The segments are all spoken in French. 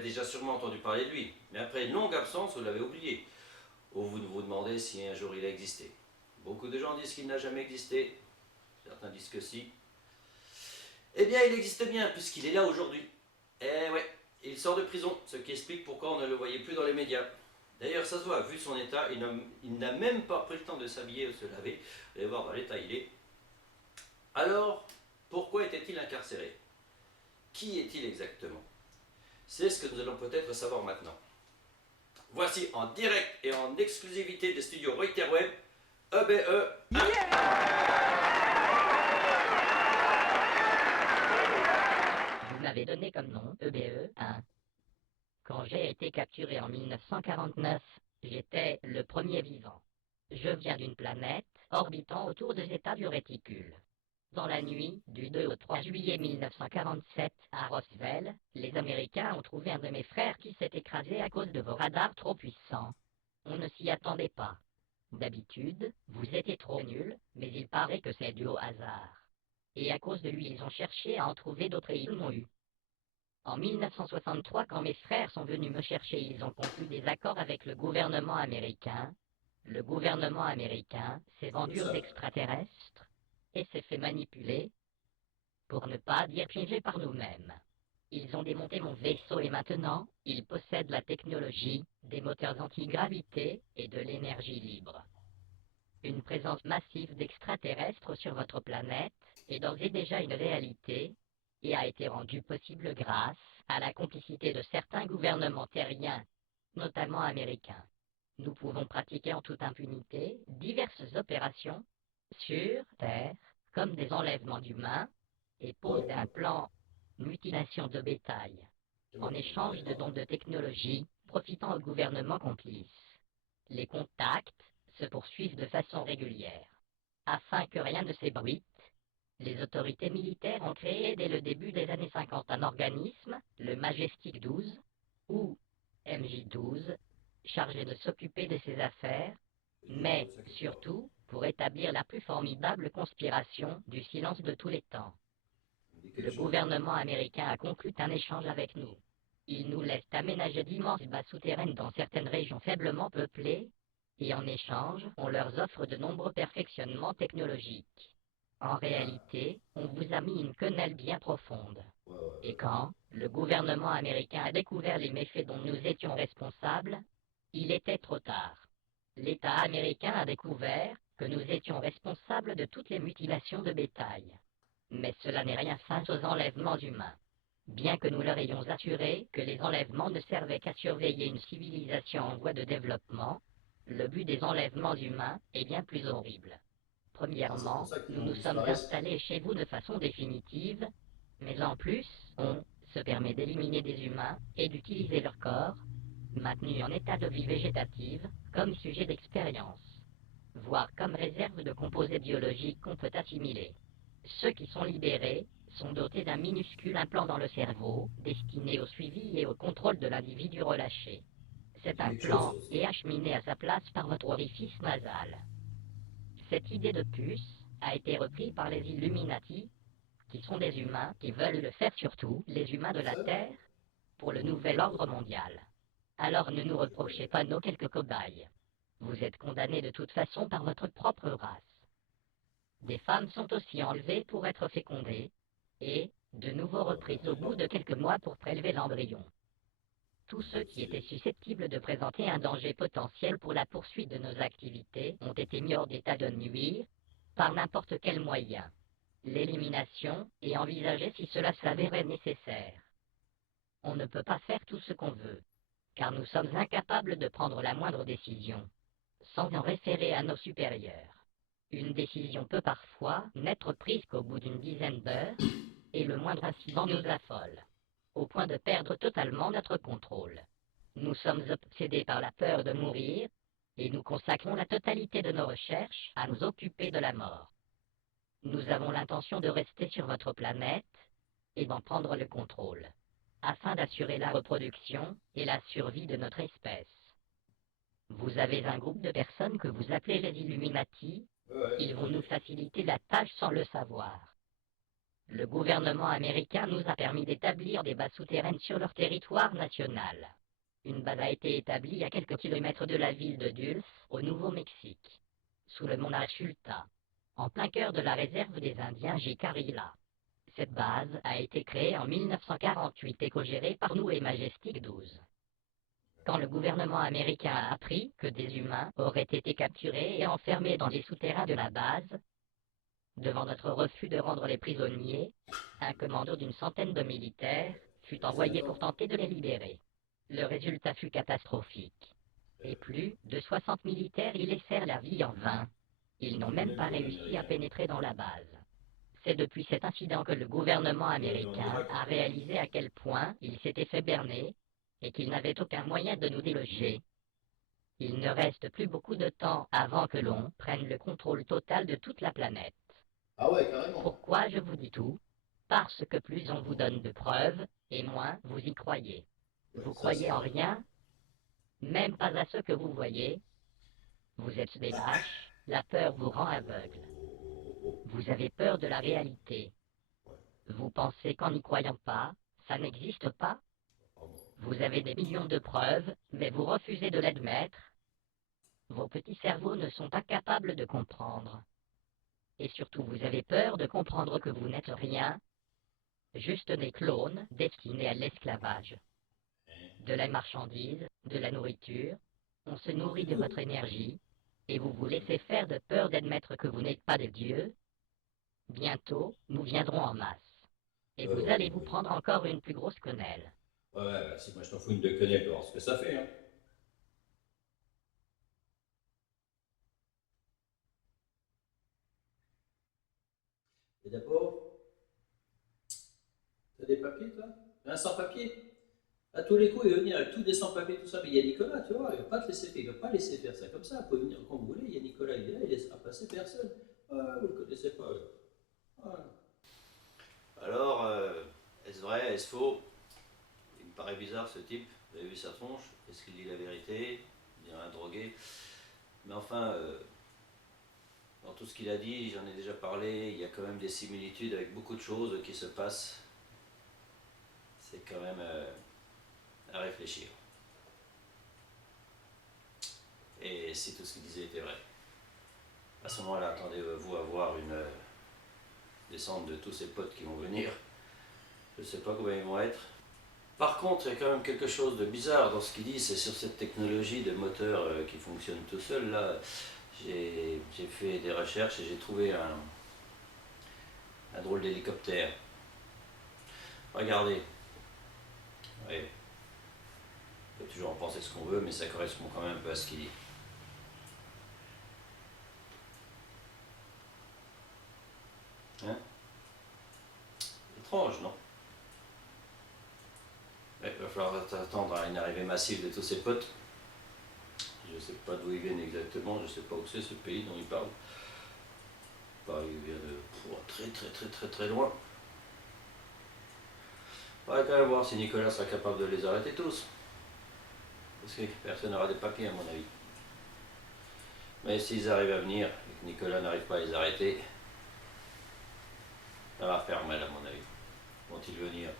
avez déjà sûrement entendu parler de lui, mais après une longue absence, vous l'avez oublié. Ou vous vous demandez si un jour il a existé. Beaucoup de gens disent qu'il n'a jamais existé, certains disent que si. Eh bien, il existe bien, puisqu'il est là aujourd'hui. Eh ouais, il sort de prison, ce qui explique pourquoi on ne le voyait plus dans les médias. D'ailleurs, ça se voit, vu son état, il n'a même pas pris le temps de s'habiller ou de se laver. Vous allez voir dans l'état il est. Alors, pourquoi était-il incarcéré? Qui est-il exactement? C'est ce que nous allons peut-être savoir maintenant. Voici en direct et en exclusivité des studios Reuters Web, EBE 1. Vous m'avez donné comme nom EBE 1. Quand j'ai été capturé en 1949, j'étais le premier vivant. Je viens d'une planète orbitant autour des états du réticule. Dans la nuit du 2 au 3 juillet 1947, à Roswell, les Américains ont trouvé un de mes frères qui s'est écrasé à cause de vos radars trop puissants. On ne s'y attendait pas. D'habitude, vous étiez trop nuls, mais il paraît que c'est dû au hasard. Et à cause de lui, ils ont cherché à en trouver d'autres et ils l'ont eu. En 1963, quand mes frères sont venus me chercher, ils ont conclu des accords avec le gouvernement américain. Le gouvernement américain s'est vendu aux extraterrestres et s'est fait manipuler, pour ne pas dire piégé par nous-mêmes. Ils ont démonté mon vaisseau et maintenant, ils possèdent la technologie, des moteurs anti-gravité et de l'énergie libre. Une présence massive d'extraterrestres sur votre planète est d'ores et déjà une réalité et a été rendue possible grâce à la complicité de certains gouvernements terriens, notamment américains. Nous pouvons pratiquer en toute impunité diverses opérations sur Terre, comme des enlèvements d'humains et pose d'un plan mutilation de bétail, en échange de dons de technologie profitant aux gouvernements complices. Les contacts se poursuivent de façon régulière. Afin que rien ne s'ébruite, les autorités militaires ont créé dès le début des années 50 un organisme, le Majestic 12, ou MJ12, chargé de s'occuper de ces affaires, mais surtout pour établir la plus formidable conspiration du silence de tous les temps. Le gouvernement américain a conclu un échange avec nous. Il nous laisse aménager d'immenses bases souterraines dans certaines régions faiblement peuplées, et en échange, on leur offre de nombreux perfectionnements technologiques. En réalité, on vous a mis une quenelle bien profonde. Et quand le gouvernement américain a découvert les méfaits dont nous étions responsables, il était trop tard. L'État américain a découvert que nous étions responsables de toutes les mutilations de bétail. Mais cela n'est rien face aux enlèvements humains. Bien que nous leur ayons assuré que les enlèvements ne servaient qu'à surveiller une civilisation en voie de développement, le but des enlèvements humains est bien plus horrible. Premièrement, nous nous sommes installés chez vous de façon définitive, mais en plus, on se permet d'éliminer des humains et d'utiliser leur corps, maintenus en état de vie végétative, comme sujet d'expérience, voire comme réserve de composés biologiques qu'on peut assimiler. Ceux qui sont libérés sont dotés d'un minuscule implant dans le cerveau, destiné au suivi et au contrôle de l'individu relâché. Cet implant est acheminé à sa place par votre orifice nasal. Cette idée de puce a été reprise par les Illuminati, qui sont des humains qui veulent le faire surtout, les humains de la Terre, pour le nouvel ordre mondial. Alors ne nous reprochez pas nos quelques cobayes. Vous êtes condamnés de toute façon par votre propre race. Des femmes sont aussi enlevées pour être fécondées, et de nouveau reprises au bout de quelques mois pour prélever l'embryon. Tous ceux qui étaient susceptibles de présenter un danger potentiel pour la poursuite de nos activités ont été mis hors d'état de nuire, par n'importe quel moyen. L'élimination est envisagée si cela s'avérait nécessaire. On ne peut pas faire tout ce qu'on veut, car nous sommes incapables de prendre la moindre décision, sans en référer à nos supérieurs. Une décision peut parfois n'être prise qu'au bout d'une dizaine d'heures, et le moindre incident nous affole, au point de perdre totalement notre contrôle. Nous sommes obsédés par la peur de mourir, et nous consacrons la totalité de nos recherches à nous occuper de la mort. Nous avons l'intention de rester sur votre planète et d'en prendre le contrôle, afin d'assurer la reproduction et la survie de notre espèce. Vous avez un groupe de personnes que vous appelez les Illuminati. Ils vont nous faciliter la tâche sans le savoir. Le gouvernement américain nous a permis d'établir des bases souterraines sur leur territoire national. Une base a été établie à quelques kilomètres de la ville de Dulce, au Nouveau-Mexique, sous le mont Nachulta, en plein cœur de la réserve des Indiens Jicarilla. Cette base a été créée en 1948 et co-gérée par nous et Majestic 12. Quand le gouvernement américain a appris que des humains auraient été capturés et enfermés dans les souterrains de la base, devant notre refus de rendre les prisonniers, un commando d'une centaine de militaires fut envoyé pour tenter de les libérer. Le résultat fut catastrophique, et plus de 60 militaires y laissèrent la vie en vain. Ils n'ont même pas réussi à pénétrer dans la base. C'est depuis cet incident que le gouvernement américain a réalisé à quel point il s'était fait berner et qu'il n'avait aucun moyen de nous déloger. Il ne reste plus beaucoup de temps avant que l'on prenne le contrôle total de toute la planète. Ah ouais, carrément. Pourquoi je vous dis tout? Parce que plus on vous donne de preuves, et moins vous y croyez. Vous croyez en rien, même pas à ce que vous voyez. Vous êtes des lâches, la peur vous rend aveugle. Vous avez peur de la réalité. Vous pensez qu'en n'y croyant pas, ça n'existe pas? Vous avez des millions de preuves, mais vous refusez de l'admettre. Vos petits cerveaux ne sont pas capables de comprendre. Et surtout, vous avez peur de comprendre que vous n'êtes rien, juste des clones destinés à l'esclavage. De la marchandise, de la nourriture, on se nourrit de votre énergie, et vous vous laissez faire de peur d'admettre que vous n'êtes pas des dieux. Bientôt, nous viendrons en masse. Et vous allez vous prendre encore une plus grosse quenelle. Ouais, bah, si moi je t'en fous une de quenelle, tu vois ce que ça fait, hein. Et d'abord, t'as des papiers, toi? Un sans-papier? À tous les coups, il va venir avec tout des sans-papiers, tout ça. Mais il y a Nicolas, tu vois, il va pas te laisser faire, il va pas laisser faire ça comme ça. Vous pouvez venir quand vous voulez, il y a Nicolas, il est là, il laissera passer personne. Ah, vous le connaissez pas. Ah. Alors, est-ce vrai, est-ce faux? Il me paraît bizarre ce type. Vous avez vu sa tronche? Est-ce qu'il dit la vérité? Il dirait un drogué. Mais enfin, dans tout ce qu'il a dit, j'en ai déjà parlé, il y a quand même des similitudes avec beaucoup de choses qui se passent. C'est quand même à réfléchir. Et si tout ce qu'il disait était vrai. À ce moment-là, attendez-vous à voir une descente de tous ses potes qui vont venir. Je ne sais pas combien ils vont être. Par contre, il y a quand même quelque chose de bizarre dans ce qu'il dit, c'est sur cette technologie de moteur qui fonctionne tout seul. Là, j'ai fait des recherches et j'ai trouvé un drôle d'hélicoptère. Regardez. Oui. On peut toujours en penser ce qu'on veut, mais ça correspond quand même un peu à ce qu'il dit. Hein? Étrange, non? Ouais, il va falloir attendre à une arrivée massive de tous ses potes. Je ne sais pas d'où ils viennent exactement, je ne sais pas où c'est ce pays dont ils parlent. Bah, il vient de très loin. On va quand même voir si Nicolas sera capable de les arrêter tous. Parce que personne n'aura des papiers à mon avis. Mais s'ils arrivent à venir et que Nicolas n'arrive pas à les arrêter, ça va faire mal à mon avis. Vont-ils venir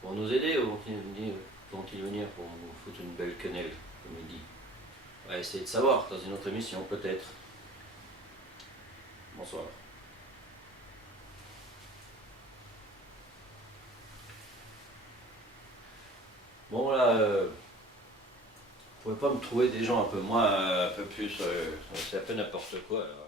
pour nous aider ou vont-ils venir pour nous foutre une belle quenelle, comme il dit? On va essayer de savoir dans une autre émission peut-être. Bonsoir. Bon là, vous pouvez pas me trouver des gens un peu moins, un peu plus, c'est un peu n'importe quoi. Là.